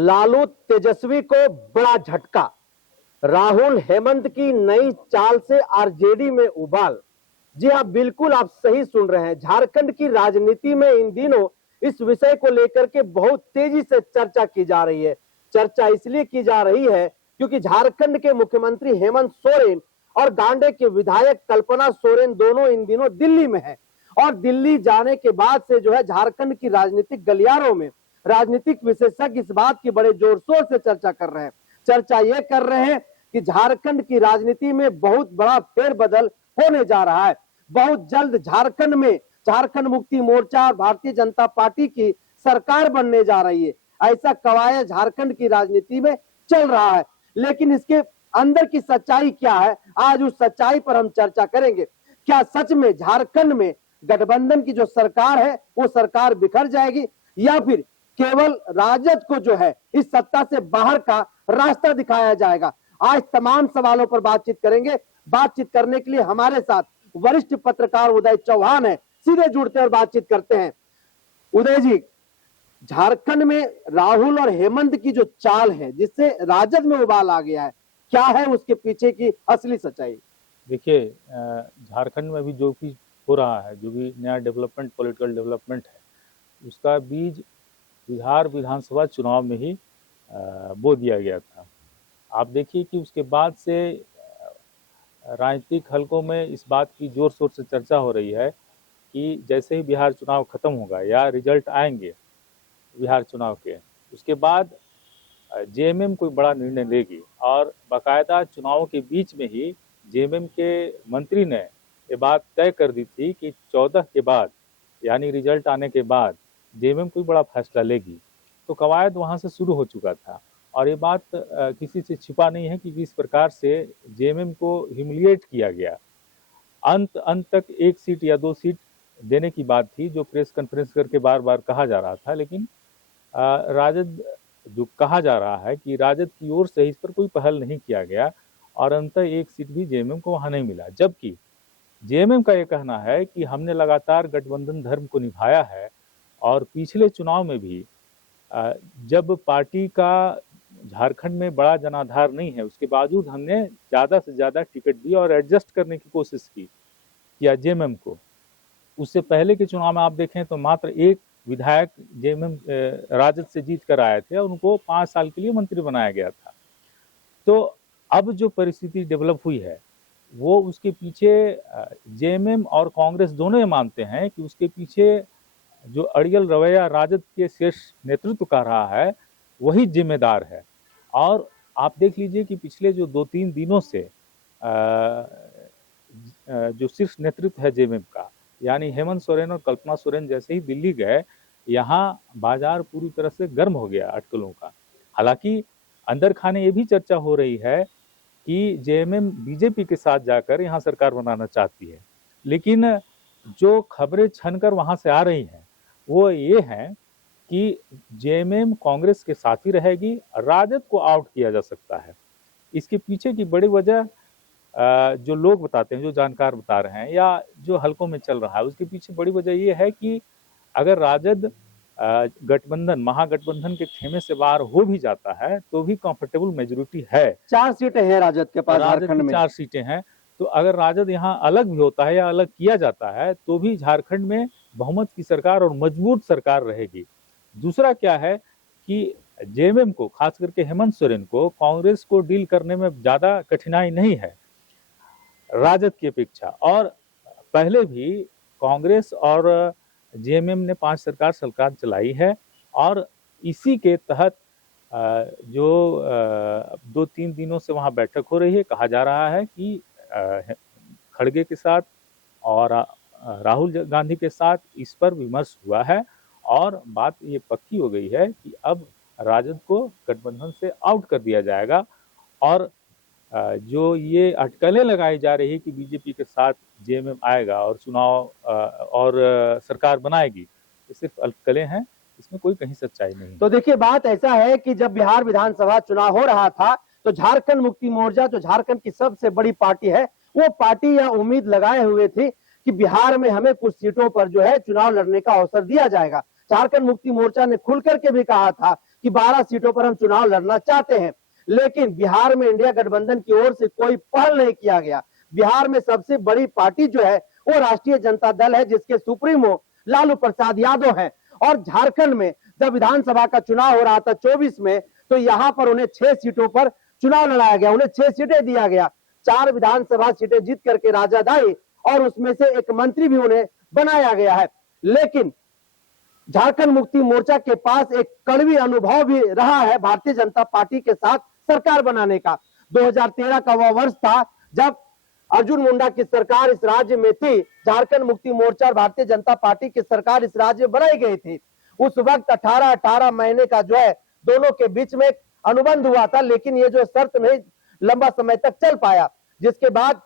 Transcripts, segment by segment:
लालू तेजस्वी को बड़ा झटका, राहुल हेमंत की नई चाल से आरजेडी में उबाल। जी हाँ, बिल्कुल आप सही सुन रहे हैं। झारखंड की राजनीति में इन दिनों इस विषय को लेकर के बहुत तेजी से चर्चा की जा रही है। चर्चा इसलिए की जा रही है क्योंकि झारखंड के मुख्यमंत्री हेमंत सोरेन और गांडे के विधायक कल्पना सोरेन दोनों इन दिनों दिल्ली में है। और दिल्ली जाने के बाद से जो है झारखंड की राजनीतिक गलियारों में राजनीतिक विशेषज्ञ इस बात की बड़े जोर शोर से चर्चा कर रहे हैं। चर्चा ये कर रहे हैं कि झारखंड की राजनीति में बहुत बड़ा फेरबदल होने जा रहा है। बहुत जल्द झारखंड में झारखंड मुक्ति मोर्चा और भारतीय जनता पार्टी की सरकार बनने जा रही है। ऐसा कवायद झारखंड की राजनीति में चल रहा है। लेकिन इसके अंदर की सच्चाई क्या है, आज उस सच्चाई पर हम चर्चा करेंगे। क्या सच में झारखंड में गठबंधन की जो सरकार है वो सरकार बिखर जाएगी, या फिर केवल राजद को जो है इस सत्ता से बाहर का रास्ता दिखाया जाएगा? आज तमाम सवालों पर बातचीत करेंगे। बातचीत करने के लिए हमारे साथ वरिष्ठ पत्रकार उदय चौहान है। सीधे जुड़ते हैं और बातचीत करते हैं। उदय जी, झारखंड में राहुल और हेमंत की जो चाल है जिससे राजद में उबाल आ गया है, क्या है उसके पीछे की असली सच्चाई? देखिए, झारखंड में भी जो भी हो रहा है, जो भी नया डेवलपमेंट, पॉलिटिकल डेवलपमेंट है, उसका बीज बिहार विधानसभा चुनाव में ही बो दिया गया था। आप देखिए कि उसके बाद से राजनीतिक हलकों में इस बात की जोर शोर से चर्चा हो रही है कि जैसे ही बिहार चुनाव खत्म होगा या रिजल्ट आएंगे बिहार चुनाव के, उसके बाद जेएमएम कोई बड़ा निर्णय लेगी। और बाकायदा चुनावों के बीच में ही जेएमएम के मंत्री ने ये बात तय कर दी थी कि 14 के बाद, यानी रिजल्ट आने के बाद जेएमएम कोई बड़ा फैसला लेगी। तो कवायद वहाँ से शुरू हो चुका था और ये बात किसी से छिपा नहीं है कि किस प्रकार से जेएमएम को ह्यूमिलिएट किया गया। अंत तक 1 सीट या 2 सीट देने की बात थी, जो प्रेस कॉन्फ्रेंस करके बार बार कहा जा रहा था। लेकिन राजद, जो कहा जा रहा है कि राजद की ओर से इस पर कोई पहल नहीं किया गया और अंततः 1 सीट भी जेएमएम को वहां नहीं मिला। जबकि जेएमएम का ये कहना है कि हमने लगातार गठबंधन धर्म को निभाया है और पिछले चुनाव में भी जब पार्टी का झारखंड में बड़ा जनाधार नहीं है, उसके बावजूद हमने ज़्यादा से ज़्यादा टिकट दी और एडजस्ट करने की कोशिश की या जेएमएम को। उससे पहले के चुनाव में आप देखें तो मात्र 1 विधायक जेएमएम राजद से जीत कर आए थे और उनको 5 साल के लिए मंत्री बनाया गया था। तो अब जो परिस्थिति डेवलप हुई है वो उसके पीछे जेएमएम और कांग्रेस दोनों ये मानते हैं कि उसके पीछे जो अड़ियल रवैया राजद के शीर्ष नेतृत्व का रहा है वही जिम्मेदार है। और आप देख लीजिए कि पिछले जो 2-3 दिनों से जो शीर्ष नेतृत्व है जेएमएम का, यानी हेमंत सोरेन और कल्पना सोरेन जैसे ही दिल्ली गए, यहाँ बाजार पूरी तरह से गर्म हो गया अटकलों का। हालांकि अंदर खाने ये भी चर्चा हो रही है कि जेएमएम बीजेपी के साथ जाकर यहाँ सरकार बनाना चाहती है। लेकिन जो खबरें छनकर वहाँ से आ रही हैं वो ये हैं कि जेएमएम कांग्रेस के साथ ही रहेगी, राजद को आउट किया जा सकता है। इसके पीछे की बड़ी वजह जो लोग बताते हैं, जो जानकार बता रहे हैं या जो हलकों में चल रहा है, उसके पीछे बड़ी वजह ये है कि अगर राजद गठबंधन, महागठबंधन के खेमे से बाहर हो भी जाता है तो भी कंफर्टेबल मेजोरिटी है। 4 सीटें हैं राजद के पास झारखंड में। 4 सीटें हैं। तो अगर राजद यहाँ अलग भी होता है या अलग किया जाता है तो भी झारखंड में बहुमत की सरकार और मजबूत सरकार रहेगी। दूसरा क्या है कि जेएमएम को, खास करके हेमंत सोरेन को, कांग्रेस को डील करने में ज्यादा कठिनाई नहीं है राजद की अपेक्षा। और पहले भी कांग्रेस और जेएमएम ने 5 सरकार चलाई है और इसी के तहत जो 2-3 दिनों से वहां बैठक हो रही है। कहा जा रहा है कि खड़गे के साथ और राहुल गांधी के साथ इस पर विमर्श हुआ है और बात ये पक्की हो गई है कि अब राजद को गठबंधन से आउट कर दिया जाएगा। और जो ये अटकलें लगाई जा रही है कि बीजेपी के साथ जेएमएम आएगा और चुनाव और सरकार बनाएगी, ये सिर्फ अटकलें हैं, इसमें कोई कहीं सच्चाई नहीं। तो देखिए, बात ऐसा है कि जब बिहार विधानसभा चुनाव हो रहा था तो झारखंड मुक्ति मोर्चा, जो झारखंड की सबसे बड़ी पार्टी है, वो पार्टी यह उम्मीद लगाए हुए थी कि बिहार में हमें कुछ सीटों पर जो है चुनाव लड़ने का अवसर दिया जाएगा। झारखंड मुक्ति मोर्चा ने खुल करके भी कहा था कि 12 सीटों पर हम चुनाव लड़ना चाहते हैं, लेकिन बिहार में इंडिया गठबंधन की ओर से कोई पहल नहीं किया गया। बिहार में सबसे बड़ी पार्टी जो है वो राष्ट्रीय जनता दल है, जिसके सुप्रीमो लालू प्रसाद यादव हैं। और झारखंड में जब विधानसभा का चुनाव हो रहा था 24 में, तो यहां पर उन्हें 6 सीटों पर चुनाव लड़ाया गया, उन्हें 6 सीटें दिया गया, 4 विधानसभा सीटें जीत करके राजद आई और उसमें से एक मंत्री भी उन्हें बनाया गया है। लेकिन झारखंड मुक्ति मोर्चा के पास एक कड़वी अनुभव भी रहा है भारतीय जनता पार्टी के साथ सरकार बनाने का। 2013 का वह वर्ष था जब अर्जुन मुंडा की सरकार इस राज्य में थी, झारखंड मुक्ति मोर्चा और भारतीय जनता पार्टी की सरकार इस राज्य में बनाई गई थी। उस वक्त 18 महीने का जो है दोनों के बीच में अनुबंध हुआ था, लेकिन ये जो शर्त नहीं लंबा समय तक चल पाया, जिसके बाद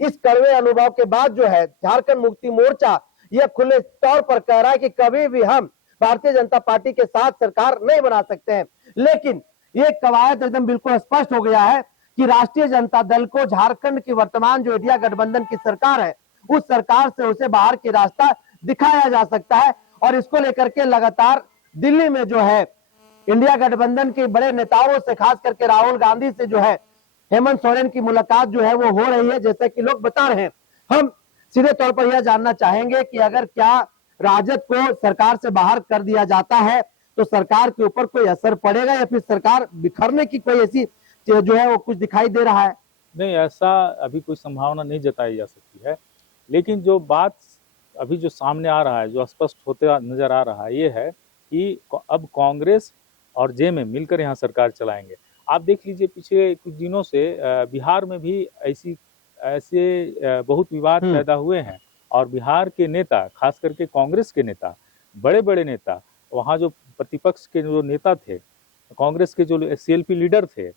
इस कड़वे अनुभव के बाद जो है झारखंड मुक्ति मोर्चा यह खुले तौर पर कह रहा है कि कभी भी हम भारतीय जनता पार्टी के साथ सरकार नहीं बना सकते हैं। लेकिन ये कवायद एकदम बिल्कुल स्पष्ट हो गया है कि राष्ट्रीय जनता दल को झारखंड की वर्तमान जो इंडिया गठबंधन की सरकार है, उस सरकार से उसे बाहर की रास्ता दिखाया जा सकता है। और इसको लेकर के लगातार दिल्ली में जो है इंडिया गठबंधन के बड़े नेताओं से, खास करके राहुल गांधी से जो है हेमंत सोरेन की मुलाकात जो है वो हो रही है, जैसे कि लोग बता रहे हैं। हम सीधे तौर पर यह जानना चाहेंगे कि अगर क्या राजद को सरकार से बाहर कर दिया जाता है तो सरकार के ऊपर कोई असर पड़ेगा या फिर सरकार बिखरने की कोई ऐसी जो है वो कुछ दिखाई दे रहा है? नहीं, ऐसा अभी कोई संभावना नहीं जताई जा सकती है। लेकिन जो बात अभी जो सामने आ रहा है, जो स्पष्ट होते नजर आ रहा है, ये है कि अब कांग्रेस और जेएमएम मिलकर यहाँ सरकार चलाएंगे। आप देख लीजिए पिछले कुछ दिनों से बिहार में भी ऐसे बहुत विवाद पैदा हुए हैं और बिहार के नेता, खास करके कांग्रेस के नेता, बड़े बड़े नेता, वहाँ जो प्रतिपक्ष के जो नेता थे, कांग्रेस के जो सीएलपी लीडर थे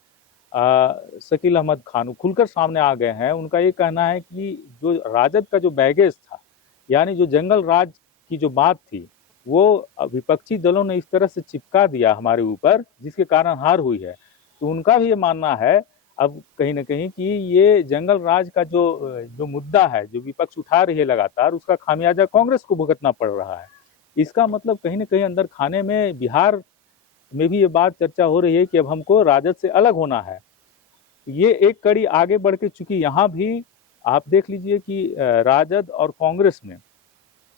शकील अहमद खान, खुलकर सामने आ गए हैं। उनका ये कहना है कि जो राजद का जो बैगेज था, यानी जो जंगल राज की जो बात थी, वो विपक्षी दलों ने इस तरह से चिपका दिया हमारे ऊपर, जिसके कारण हार हुई है। तो उनका भी ये मानना है अब कहीं ना कहीं कि ये जंगल राज का जो मुद्दा है, जो विपक्ष उठा रही है लगातार, उसका खामियाजा कांग्रेस को भुगतना पड़ रहा है। इसका मतलब कहीं ना कहीं अंदर खाने में बिहार में भी ये बात चर्चा हो रही है कि अब हमको राजद से अलग होना है। ये एक कड़ी आगे बढ़ के, चूंकि यहाँ भी आप देख लीजिए कि राजद और कांग्रेस में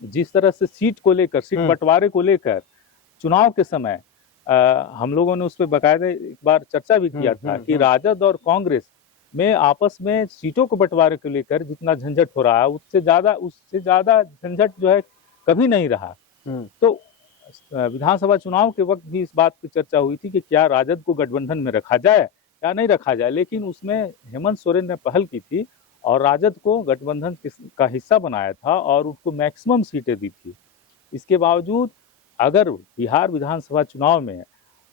जिस तरह से सीट को लेकर, सीट बंटवारे को लेकर चुनाव के समय हम लोगों ने उस पर बाकायदा एक बार चर्चा भी किया था कि राजद और कांग्रेस में आपस में सीटों को बंटवारे को लेकर जितना झंझट हो रहा है, उससे ज्यादा झंझट जो है कभी नहीं रहा। तो विधानसभा चुनाव के वक्त भी इस बात की चर्चा हुई थी कि क्या राजद को गठबंधन में रखा जाए या नहीं रखा जाए, लेकिन उसमें हेमंत सोरेन ने पहल की थी और राजद को गठबंधन का हिस्सा बनाया था और उसको मैक्सिमम सीटें दी थी। इसके बावजूद अगर बिहार विधानसभा चुनाव में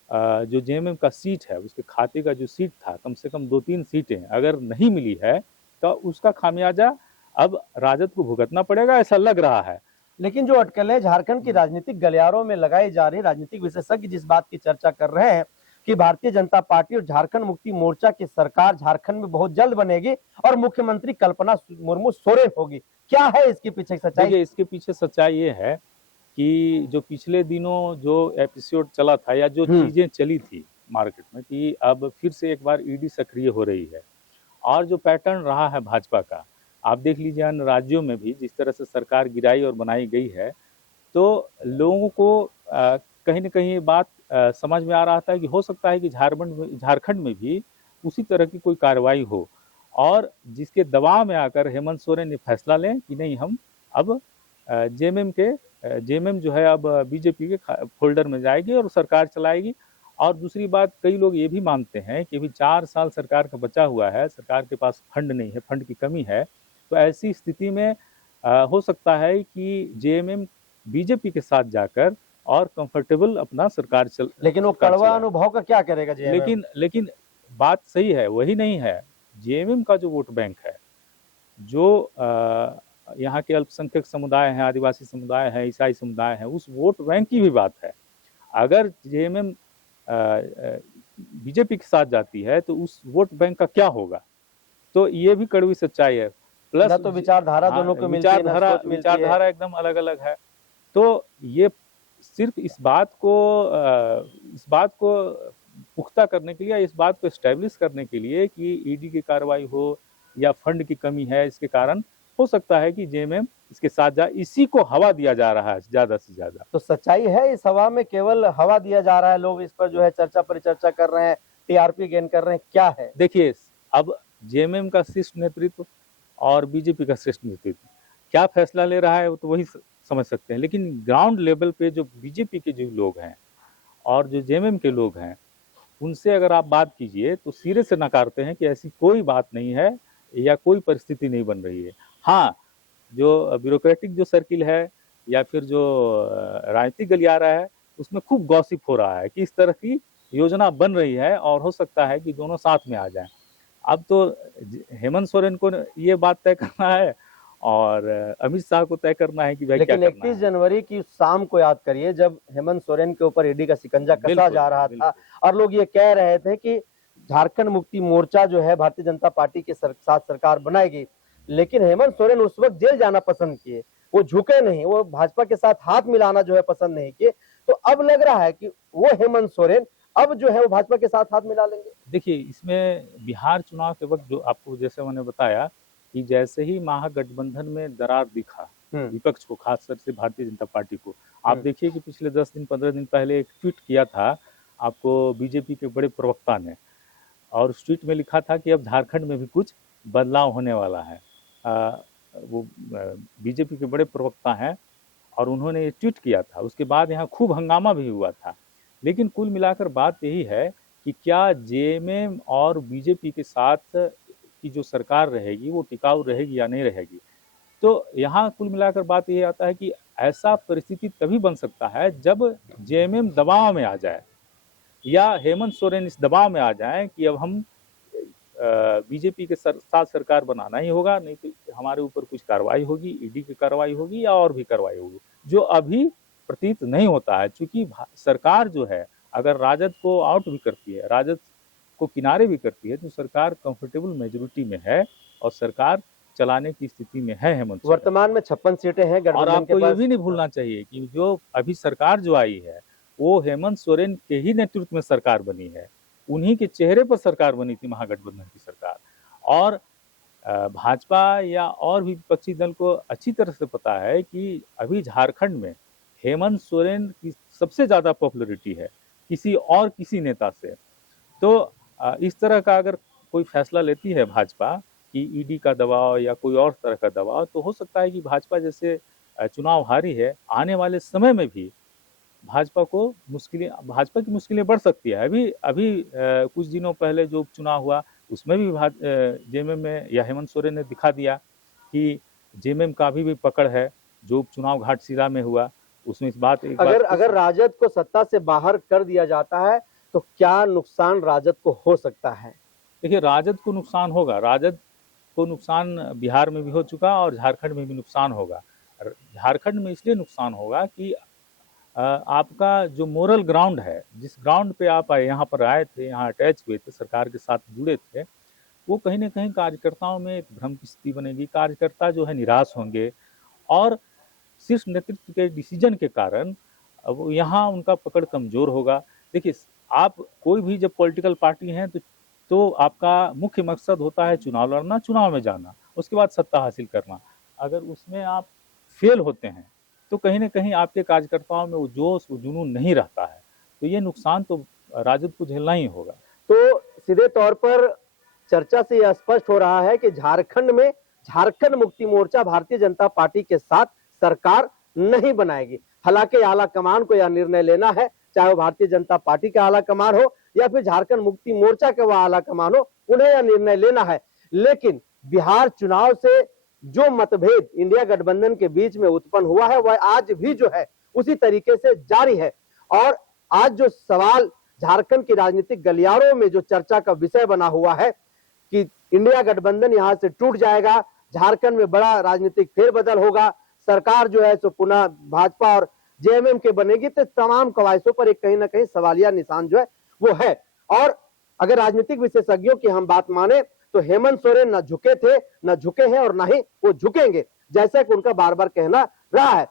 जो जेएमएम का सीट है, उसके खाते का जो सीट था, कम से कम 2-3 सीटें अगर नहीं मिली है तो उसका खामियाजा अब राजद को भुगतना पड़ेगा, ऐसा लग रहा है। लेकिन जो अटकलें झारखंड की राजनीतिक गलियारों में लगाई जा रही, राजनीतिक विशेषज्ञ जिस बात की चर्चा कर रहे हैं कि भारतीय जनता पार्टी और झारखंड मुक्ति मोर्चा की सरकार झारखंड में बहुत जल्द बनेगी और मुख्यमंत्री कल्पना मुर्मू सोरेन होगी, क्या है इसके पीछे सच्चाई? इसके पीछे सच्चाई ये है कि जो पिछले दिनों जो एपिसोड चला था या जो चीजें चली थी मार्केट में कि अब फिर से एक बार ईडी सक्रिय हो रही है, और जो पैटर्न रहा है भाजपा का, आप देख लीजिए अन्य राज्यों में भी जिस तरह से सरकार गिराई और बनाई गई है, तो लोगों को कहीं ना कहीं बात समझ में आ रहा था कि हो सकता है कि झारखंड में भी उसी तरह की कोई कार्रवाई हो, और जिसके दबाव में आकर हेमंत सोरेन ने फैसला लें कि नहीं, हम अब जेएमएम जो है अब बीजेपी के फोल्डर में जाएगी और सरकार चलाएगी। और दूसरी बात, कई लोग ये भी मानते हैं कि अभी 4 साल सरकार का बचा हुआ है, सरकार के पास फंड नहीं है, फंड की कमी है, तो ऐसी स्थिति में हो सकता है कि जेएमएम बीजेपी के साथ जाकर और कंफर्टेबल अपना सरकार लेकिन वो कड़वा अनुभव का क्या करेगा जेएमएम? लेकिन बात सही है, वही नहीं है। जेएमएम का जो वोट बैंक है, जो यहाँ के अल्पसंख्यक समुदाय हैं, आदिवासी समुदाय है, ईसाई समुदाय है, उस वोट बैंक की भी बात है। अगर जेएमएम बीजेपी के साथ जाती है तो उस वोट बैंक का क्या होगा, तो ये भी कड़वी सच्चाई है। प्लस तो विचारधारा दोनों को विचारधारा एकदम अलग अलग है, तो ये सिर्फ इस बात को पुख्ता करने के लिए, इस बात को एस्टेब्लिश करने के लिए कि ईडी की कार्रवाई हो या फंड की कमी है, इसके कारण हो सकता है कि जेएमएम इसके साथ जा, इसी को हवा दिया जा रहा है ज्यादा से ज्यादा। तो सच्चाई है इस हवा में, केवल हवा दिया जा रहा है, लोग इस पर जो है चर्चा परिचर्चा कर रहे हैं, टीआरपी गेन कर रहे हैं, क्या है? देखिए, अब जेएमएम का शीर्ष नेतृत्व और बीजेपी का शीर्ष नेतृत्व क्या फैसला ले रहा है वो तो वही समझ सकते हैं, लेकिन ग्राउंड लेवल पे जो बीजेपी के जो लोग हैं और जो जेएमएम के लोग हैं, उनसे अगर आप बात कीजिए तो सिरे से नकारते हैं कि ऐसी कोई बात नहीं है या कोई परिस्थिति नहीं बन रही है। हाँ, जो ब्यूरोक्रेटिक जो सर्किल है या फिर जो राजनीतिक गलियारा है, उसमें खूब गॉसिप हो रहा है कि इस तरह की योजना बन रही है और हो सकता है कि दोनों साथ में आ जाएं। अब तो हेमंत सोरेन को ये बात तय करना है और अमित शाह को तय करना है कि भाई क्या लेकिन करना 31 जनवरी की शाम को याद करिए, जब हेमंत सोरेन के ऊपर ईडी का शिकंजा कसा जा रहा था और लोग ये कह रहे थे कि झारखंड मुक्ति मोर्चा जो है भारतीय जनता पार्टी के साथ सरकार बनाएगी, लेकिन हेमंत सोरेन उस वक्त जेल जाना पसंद किए, वो झुके नहीं, वो भाजपा के साथ हाथ मिलाना जो है पसंद नहीं किए। तो अब लग रहा है कि वो हेमंत सोरेन अब जो है वो भाजपा के साथ हाथ मिला लेंगे। देखिए, इसमें बिहार चुनाव के वक्त जो आपको जैसे मैंने बताया कि जैसे ही महागठबंधन में दरार दिखा विपक्ष को, खासकर से भारतीय जनता पार्टी को, आप देखिए कि पिछले 10 दिन 15 दिन पहले एक ट्वीट किया था आपको बीजेपी के बड़े प्रवक्ता ने, और उस ट्वीट में लिखा था कि अब झारखंड में भी कुछ बदलाव होने वाला है। वो बीजेपी के बड़े प्रवक्ता हैं और उन्होंने ये ट्वीट किया था। उसके बाद यहाँ खूब हंगामा भी हुआ था। लेकिन कुल मिलाकर बात यही है कि क्या जेएमएम और बीजेपी के साथ की जो सरकार रहेगी वो टिकाऊ रहेगी या नहीं रहेगी। तो यहाँ कुल मिलाकर बात यही आता है कि ऐसा परिस्थिति तभी बन सकता है जब जेएमएम दबाव में आ जाए या हेमंत सोरेन इस दबाव में आ जाए कि अब हम बीजेपी के साथ सरकार बनाना ही होगा, नहीं तो हमारे ऊपर कुछ कार्रवाई होगी, ईडी की कार्रवाई होगी या और भी कार्रवाई होगी, जो अभी प्रतीत नहीं होता है। क्योंकि सरकार जो है अगर राजद को आउट भी करती है, राजद को किनारे भी करती है, तो सरकार कंफर्टेबल मेजोरिटी में है और सरकार चलाने की स्थिति में है हेमंत सोरेन। वर्तमान में 56 सीटें हैं और आपको ये भी नहीं भूलना चाहिए कि जो अभी सरकार जो आई है वो हेमंत सोरेन के ही नेतृत्व में सरकार बनी है, उन्हीं के चेहरे पर सरकार बनी थी महागठबंधन की सरकार। और भाजपा या और भी विपक्षी दल को अच्छी तरह से पता है कि अभी झारखंड में हेमंत सोरेन की सबसे ज्यादा पॉपुलैरिटी है किसी नेता से। तो इस तरह का अगर कोई फैसला लेती है भाजपा कि ईडी का दबाव या कोई और तरह का दबाव, तो हो सकता है कि भाजपा जैसे चुनाव हारी है, आने वाले समय में भी भाजपा की मुश्किलें बढ़ सकती है। अभी कुछ दिनों पहले जो उपचुनाव हुआ उसमें भी जेएमएम में या हेमंत सोरेन ने दिखा दिया कि जेएमएम का भी पकड़ है। जो उपचुनाव घाटशिला में हुआ उसमें इस बात अगर राजद को सत्ता से बाहर कर दिया जाता है तो क्या नुकसान राजद को हो सकता है? देखिए, राजद को नुकसान होगा, राजद को नुकसान बिहार में भी हो चुका और झारखंड में भी नुकसान होगा। झारखंड में इसलिए नुकसान होगा कि आपका जो मोरल ग्राउंड है, जिस ग्राउंड पे आप यहाँ पर आए थे, यहाँ अटैच हुए थे, सरकार के साथ जुड़े थे, वो कहीं ना कहीं कार्यकर्ताओं में एक भ्रम की स्थिति बनेगी। कार्यकर्ता जो है निराश होंगे और शीर्ष नेतृत्व के डिसीजन के कारण अब यहाँ उनका पकड़ कमजोर होगा। देखिए, आप कोई भी जब पॉलिटिकल पार्टी हैं तो आपका मुख्य मकसद होता है चुनाव लड़ना, चुनाव में जाना, उसके बाद सत्ता हासिल करना। अगर उसमें आप फेल होते हैं तो कहीं ना कहीं आपके कार्यकर्ताओं में वो जोश, वो जुनून नहीं रहता है। तो ये नुकसान तो राजद को झेलना ही होगा। तो सीधे तौर पर चर्चा से यह स्पष्ट हो रहा है कि झारखंड में झारखंड मुक्ति मोर्चा भारतीय जनता पार्टी के साथ सरकार नहीं बनाएगी। हालांकि आला कमान को यह निर्णय लेना है, चाहे वो भारतीय जनता पार्टी का आला कमान हो या फिर झारखंड मुक्ति मोर्चा का वह आला कमान हो, उन्हें यह निर्णय लेना है। लेकिन बिहार चुनाव से जो मतभेद इंडिया गठबंधन के बीच में उत्पन्न हुआ है वह आज भी जो है उसी तरीके से जारी है। और आज जो सवाल झारखंड की राजनीतिक गलियारों में जो चर्चा का विषय बना हुआ है कि इंडिया गठबंधन यहां से टूट जाएगा, झारखंड में बड़ा राजनीतिक फेरबदल होगा, सरकार जो है सो पुनः भाजपा और जेएमएम के बनेगी, तो तमाम कवायदों पर एक कहीं ना कहीं सवालिया निशान जो है वो है। और अगर राजनीतिक विशेषज्ञों की हम बात माने तो हेमंत सोरेन न झुके थे, न झुके हैं और न ही वो झुकेंगे, जैसा कि उनका बार बार कहना रहा है।